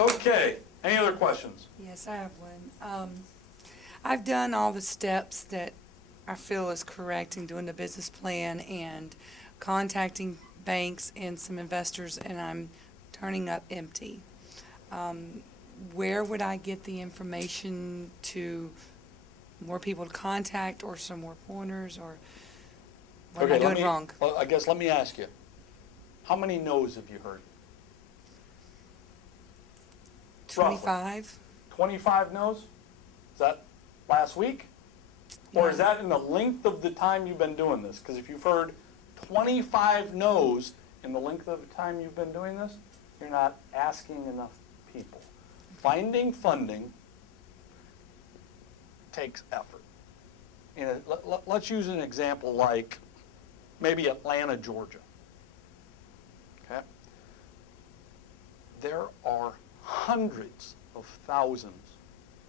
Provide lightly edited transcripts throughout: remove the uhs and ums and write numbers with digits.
Okay, any other questions? Yes, I have one. I've done all the steps that I feel is correct in doing the business plan and contacting banks and some investors, and I'm turning up empty. Where would I get the information to more people to contact or some more pointers, or what am I doing wrong? Well, I guess let me ask you, how many no's have you heard? Roughly. 25? 25 no's? Is that last week? Or is Yeah. that in the length of the time you've been doing this? Because if you've heard 25 no's in the length of the time you've been doing this, you're not asking enough people. Finding funding takes effort. You know, let's use an example like maybe Atlanta, Georgia. Okay? There are hundreds of thousands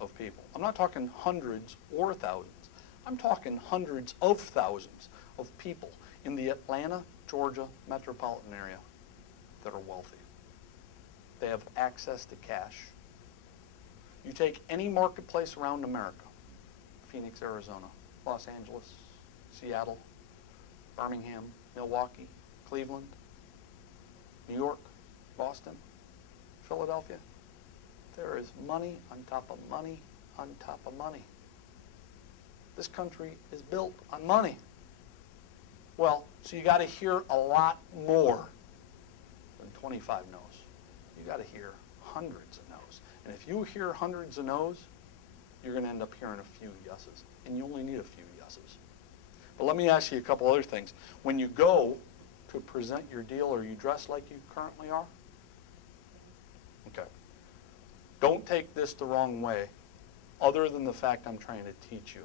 of people. I'm not talking hundreds or thousands. I'm talking hundreds of thousands of people in the Atlanta, Georgia metropolitan area that are wealthy. They have access to cash. You take any marketplace around America, Phoenix, Arizona, Los Angeles, Seattle, Birmingham, Milwaukee, Cleveland, New York, Boston, Philadelphia. There is money on top of money on top of money. This country is built on money. Well, so you got to hear a lot more than 25 no's. You got to hear hundreds of no's. And if you hear hundreds of no's, you're going to end up hearing a few yeses. And you only need a few yeses. But let me ask you a couple other things. When you go to present your deal, are you dressed like you currently are? Okay. Don't take this the wrong way, other than the fact I'm trying to teach you.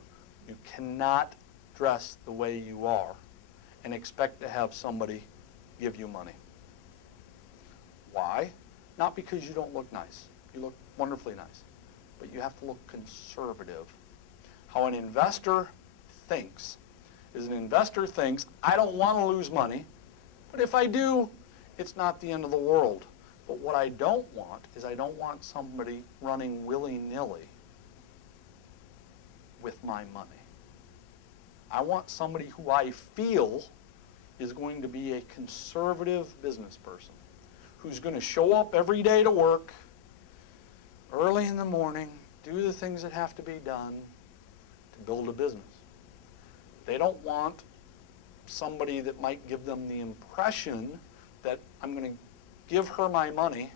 You cannot dress the way you are and expect to have somebody give you money. Why? Not because you don't look nice. You look wonderfully nice. But you have to look conservative. How an investor thinks is an investor thinks, I don't want to lose money, but if I do, it's not the end of the world. But what I don't want is I don't want somebody running willy-nilly with my money. I want somebody who I feel is going to be a conservative business person, who's going to show up every day to work, early in the morning, do the things that have to be done to build a business. They don't want somebody that might give them the impression that I'm going to give her my money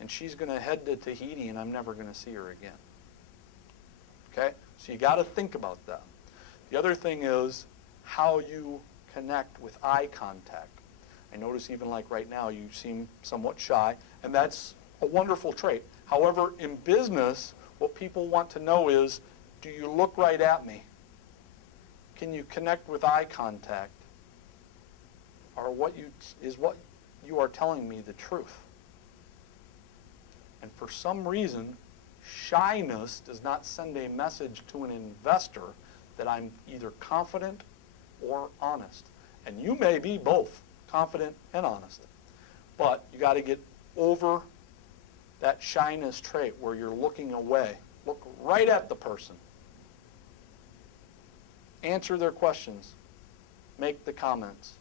and she's going to head to Tahiti and I'm never going to see her again. Okay? So you got to think about that. The other thing is how you connect with eye contact. I notice even like right now you seem somewhat shy, and that's a wonderful trait. However, in business, what people want to know is, do you look right at me? Can you connect with eye contact? Or is what you are telling me the truth? And for some reason, shyness does not send a message to an investor that I'm either confident or honest. And you may be both, confident and honest. But you got to get over that shyness trait where you're looking away. Look right at the person. Answer their questions. Make the comments.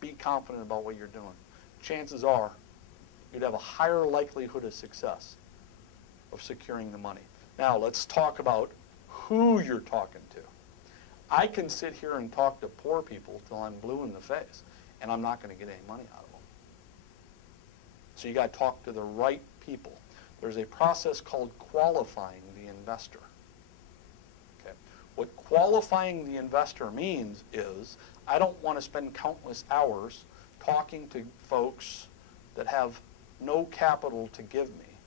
Be confident about what you're doing. Chances are you'd have a higher likelihood of success of securing the money. Now let's talk about who you're talking to. I can sit here and talk to poor people till I'm blue in the face, and I'm not going to get any money out of them. So you got to talk to the right people. There's a process called qualifying the investor. Okay. What qualifying the investor means is I don't want to spend countless hours talking to folks that have no capital to give me,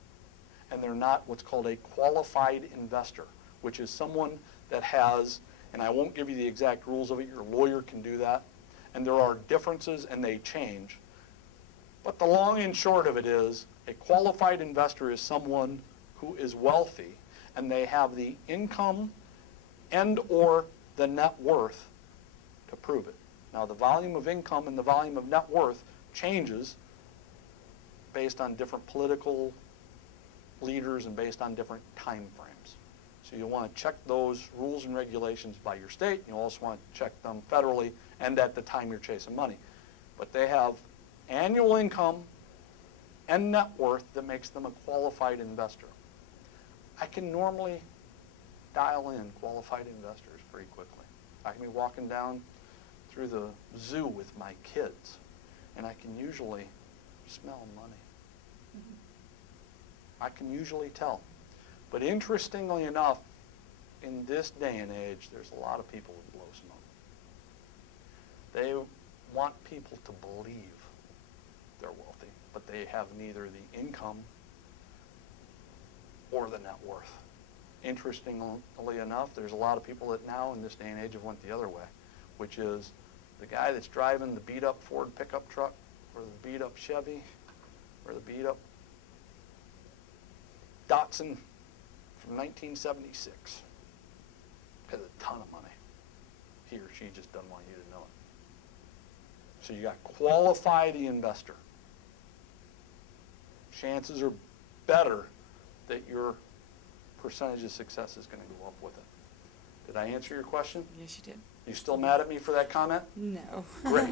and they're not what's called a qualified investor, which is someone that has, and I won't give you the exact rules of it, your lawyer can do that, and there are differences and they change. But the long and short of it is, a qualified investor is someone who is wealthy and they have the income and or the net worth to prove it. Now the volume of income and the volume of net worth changes based on different political leaders and based on different time frames. So you'll want to check those rules and regulations by your state. You also want to check them federally and at the time you're chasing money. But they have annual income and net worth that makes them a qualified investor. I can normally dial in qualified investors pretty quickly. I can be walking down through the zoo with my kids, and I can usually smell money. I can usually tell. But interestingly enough, in this day and age, there's a lot of people with blow smoke. They want people to believe they're wealthy, but they have neither the income or the net worth. Interestingly enough, there's a lot of people that now in this day and age have went the other way, which is the guy that's driving the beat-up Ford pickup truck or the beat-up Chevy or the beat-up Datsun from 1976 has a ton of money. He or she just doesn't want you to know it. So you got to qualify the investor. Chances are better that your percentage of success is going to go up with it. Did I answer your question? Yes, you did. You still mad at me for that comment? No. Great.